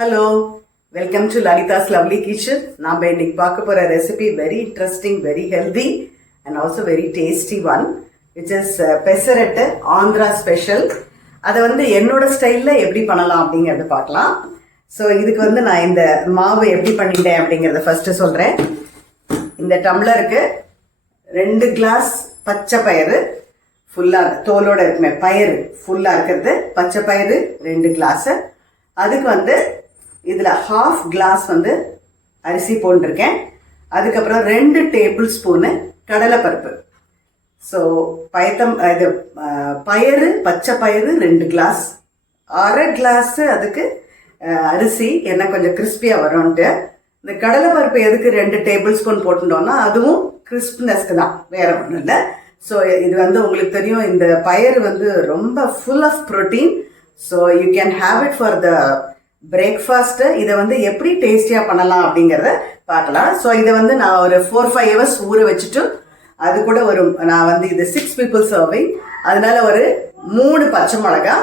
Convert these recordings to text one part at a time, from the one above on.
Hello, welcome to Lalitha's lovely kitchen. நாம் இன்னைக்கு பார்க்க போகிற recipe very interesting, very healthy and also very tasty one, which is pesarattu Andhra special. அதை என்னோட ஸ்டைலில் எப்படி பண்ணலாம் அப்படிங்கிறத பார்க்கலாம். ஸோ இதுக்கு நான் இந்த மாவு எப்படி பண்ணிட்டேன் அப்படிங்கிறத ஃபர்ஸ்ட்டு சொல்கிறேன். இந்த டம்ளருக்கு 2 கிளாஸ் பச்சை பயிறு ஃபுல்லாக தோலோடு இருக்குமே, பயிறு ஃபுல்லாக இருக்கிறது பச்சை பயிறு 2 கிளாஸு. அதுக்கு இதில் 1/2 கிளாஸ் அரிசி போட்டிருக்கேன். அதுக்கப்புறம் 2 டேபிள் ஸ்பூனு கடலைப்பருப்பு. ஸோ பயிறு பச்சை பயிறு 2 கிளாஸ், 1/2 கிளாஸு அதுக்கு அரிசி, என்ன கொஞ்சம் கிறிஸ்பியாக வரும்ன்ட்டு. இந்த கடலைப்பருப்பு எதுக்கு 2 டேபிள் ஸ்பூன் போட்டுட்டோம்னா அதுவும் கிறிஸ்ப்னஸ்க்கு தான், வேற ஒன்றும் இல்லை. ஸோ இது உங்களுக்கு தெரியும், இந்த பயிறு ரொம்ப full of protein. So you can have it for the breakfast. இதை எப்படி டேஸ்டியாக பண்ணலாம் அப்படிங்கிறத பார்க்கலாம். ஸோ இதை நான் ஒரு 4-5 ஹவர்ஸ் ஊற வச்சுட்டு, அது கூட நான் இது 6 people சர்விங், அதனால ஒரு 3 பச்சை மிளகா,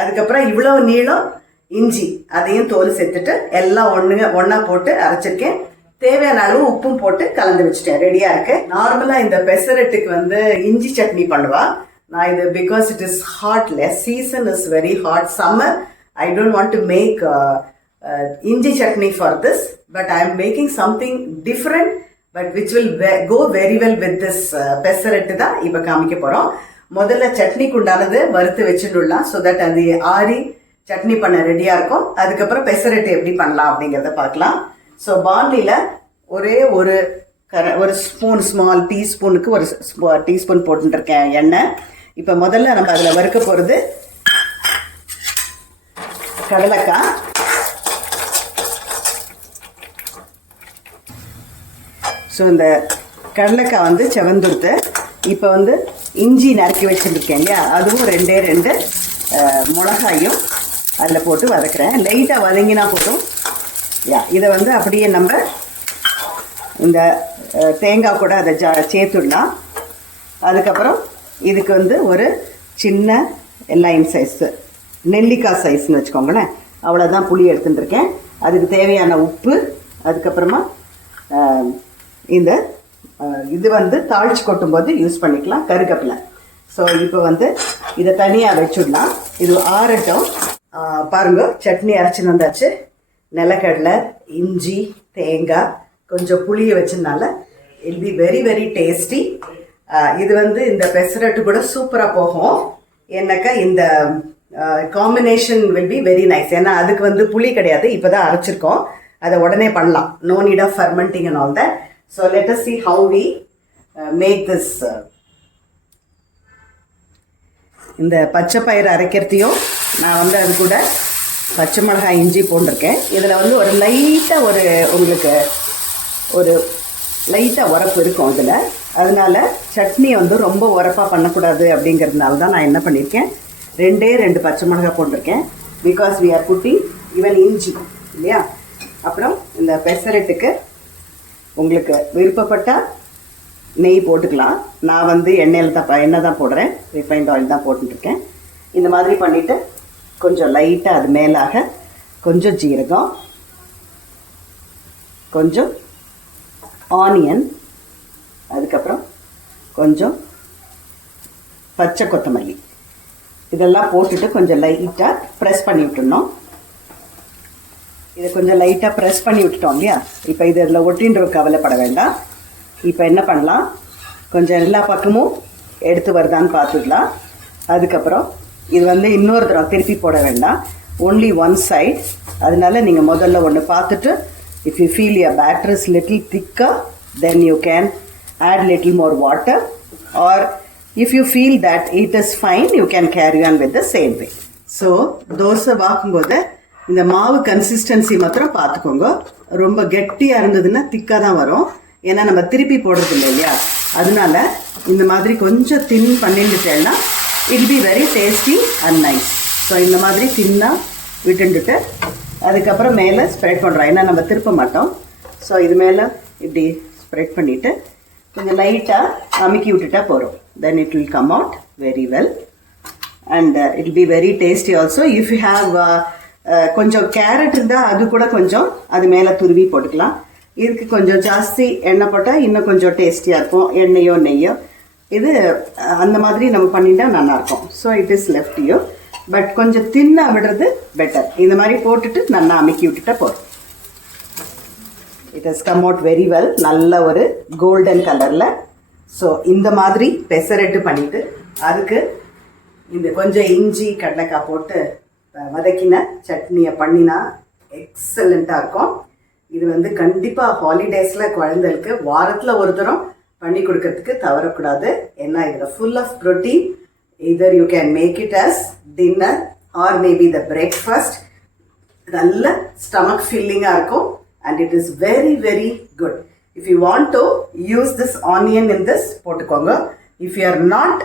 அதுக்கப்புறம் இவ்வளோ நீளம் இஞ்சி, அதையும் தோல் சேர்த்துட்டு எல்லாம் ஒன்றா போட்டு அரைச்சிருக்கேன். தேவையான அளவு உப்பும் போட்டு கலந்து வச்சுட்டேன், ரெடியாக இருக்கு. நார்மலாக இந்த பெசரட்டுக்கு இஞ்சி சட்னி பண்ணுவா. நான் இது because it is hot, season is very hot, summer. I don't want to make inji chutney for this, but I am making something different, but which will go very well with this pesarattu தான் இப்போ காமிக்க போகிறோம். முதல்ல சட்னிக்கு உண்டானது வறுத்து வச்சுட்டுலாம், so that அது ஆறி சட்னி பண்ண ரெடியாக இருக்கும். அதுக்கப்புறம் பெசரட்டு எப்படி பண்ணலாம் அப்படிங்கிறத பார்க்கலாம். ஸோ பாண்டியில் ஒரு ஸ்பூன், ஸ்மால் டீஸ்பூனுக்கு ஒரு டீஸ்பூன் போட்டுருக்கேன் எண்ணெய். இப்போ முதல்ல நம்ம அதில் வறுக்க போகிறது கடலைக்காய். ஸோ இந்த கடலைக்காய் செவந்துடுத்து. இப்போ இஞ்சி நறுக்கி வச்சுருக்கேன் இல்லையா, அதுவும் 2 மிளகாயும் அதில் போட்டு வதக்குறேன். லைட்டாக வதங்கினா போதும். இதை அப்படியே நம்ம இந்த தேங்காய் கூட அதை சேர்த்துடலாம். அதுக்கப்புறம் இதுக்கு ஒரு சின்ன லைன் சைஸு, நெல்லிக்காய் சைஸ்ன்னு வச்சுக்கோங்களேன், அவ்வளோதான் புளி எடுத்துட்டுருக்கேன். அதுக்கு தேவையான உப்பு, அதுக்கப்புறமா இந்த இது தாளிச்சு கொட்டும்போது யூஸ் பண்ணிக்கலாம், கருகப்பிலை. ஸோ இப்போ இதை தனியாக வச்சுடலாம், இது ஆறட்டும். பாருங்க, சட்னி அரைச்சி வந்தாச்சு. நிலக்கடலை, இஞ்சி, தேங்காய், கொஞ்சம் புளியை வச்சதுனால it be very very tasty. இது இந்த பெசரட்டு கூட சூப்பராக போகும். என்னக்கா இந்த combination will be very nice. ஏன்னா அதுக்கு புளி கிடையாது, இப்போ தான் அரைச்சிருக்கோம், அதை உடனே பண்ணலாம். No need of fermenting and all that. So let us see how we make this. இந்த பச்சை பயிறு அரைக்கிறதையும் நான் அது கூட பச்சை மிளகாய், இஞ்சி போட்டிருக்கேன். இதில் ஒரு லைட்டாக உங்களுக்கு ஒரு லைட்டாக உரப்பு இருக்கும் இதில். அதனால சட்னி ரொம்ப உரப்பாக பண்ணக்கூடாது அப்படிங்கிறதுனால தான் நான் என்ன பண்ணியிருக்கேன், 2 பச்சை மிளகாய் போட்டிருக்கேன். Because we are putting even இஞ்சி இல்லையா. அப்புறம் இந்த பெசரட்டுக்கு உங்களுக்கு விருப்பப்பட்டால் நெய் போட்டுக்கலாம். நான் எண்ணெய் தான் போடுறேன், ரிஃபைண்ட் ஆயில் தான் போட்டுருக்கேன். இந்த மாதிரி பண்ணிவிட்டு கொஞ்சம் லைட்டாக அது மேலாக கொஞ்சம் ஜீரகம், கொஞ்சம் ஆனியன், அதுக்கப்புறம் கொஞ்சம் பச்சை கொத்தமல்லி, இதெல்லாம் போட்டுட்டு கொஞ்சம் லைட்டாக ப்ரெஸ் பண்ணி விட்டுடணும். இதை கொஞ்சம் லைட்டாக ப்ரெஸ் பண்ணி விட்டுட்டோம் இல்லையா. இப்போ இது இதில் ஒட்டின்ற கவலைப்பட வேண்டாம். இப்போ என்ன பண்ணலாம், கொஞ்சம் எல்லா பக்கமும் எடுத்து வருதான்னு பார்த்துடலாம். அதுக்கப்புறம் இது இன்னொரு தடவை திருப்பி போட வேண்டாம், ஒன்லி ஒன் சைட். அதனால நீங்கள் முதல்ல ஒன்று பார்த்துட்டு, if you feel your batter is little thicker, then you can add little more water, or if you feel that it is fine, you can carry on with the same way. So dosa வாக்கும்போது இந்த மாவு consistency மாத்திரம் பார்த்துக்கோங்க. ரொம்ப கெட்டியாக இருந்ததுன்னா திக்காக தான் வரும், ஏன்னா நம்ம திருப்பி போடுறது இல்லை இல்லையா. அதனால இந்த மாதிரி கொஞ்சம் தின் பண்ணிட்டுட்டேன்னா it be very tasty and nice. So இந்த மாதிரி தின்னாக விட்டுட்டு அதுக்கப்புறம் மேலே ஸ்ப்ரெட் பண்ணுறோம், ஏன்னா நம்ம திருப்ப மாட்டோம். ஸோ இது மேலே இப்படி ஸ்ப்ரெட் பண்ணிவிட்டு கொஞ்சம் லைட்டாக அமுக்கி விட்டுட்டா போகிறோம். Then it will come out very well and it will be very tasty also. If you have கொஞ்சம் கேரட் இருந்தால் அது கூட கொஞ்சம் அது மேலே துருவி போட்டுக்கலாம். இதுக்கு கொஞ்சம் ஜாஸ்தி எண்ணெய் போட்டால் இன்னும் கொஞ்சம் டேஸ்டியாக இருக்கும், எண்ணெயோ நெய்யோ. இது அந்த மாதிரி நம்ம பண்ணிட்டா நல்லாயிருக்கும். So it is left you, but கொஞ்சம் தின்னா விடுறது பெட்டர். இந்த மாதிரி போட்டுட்டு நல்லா அமுக்கி விட்டுட்டா போதும். It has come out very well, நல்ல ஒரு கோல்டன் கலரில். ஸோ இந்த மாதிரி பெசரெட்டு பண்ணிவிட்டு அதுக்கு இந்த கொஞ்சம் இஞ்சி கடலைக்காய் போட்டு வதக்கின சட்னியை பண்ணினா எக்ஸலண்ட்டாக இருக்கும். இது வந்து கண்டிப்பாக ஹாலிடேஸில் குழந்தைகளுக்கு வாரத்தில் ஒரு தரம் பண்ணி கொடுக்கறதுக்கு தவறக்கூடாது. ஏன்னா இதில் full of protein. Either you can make it as dinner or maybe the breakfast. நல்ல ஸ்டமக் ஃபில்லிங்காக இருக்கும் and it is very very good. If you want to use this onion in this போட்டுக்கோங்க. If you are not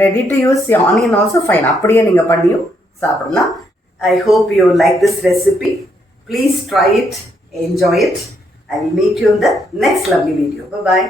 ready to use the onion also fine, அப்படியே நீங்கள் பண்ணியும் சாப்பிடலாம். I hope you like this recipe. Please try it, enjoy it. I will meet you in the next lovely video. Bye bye.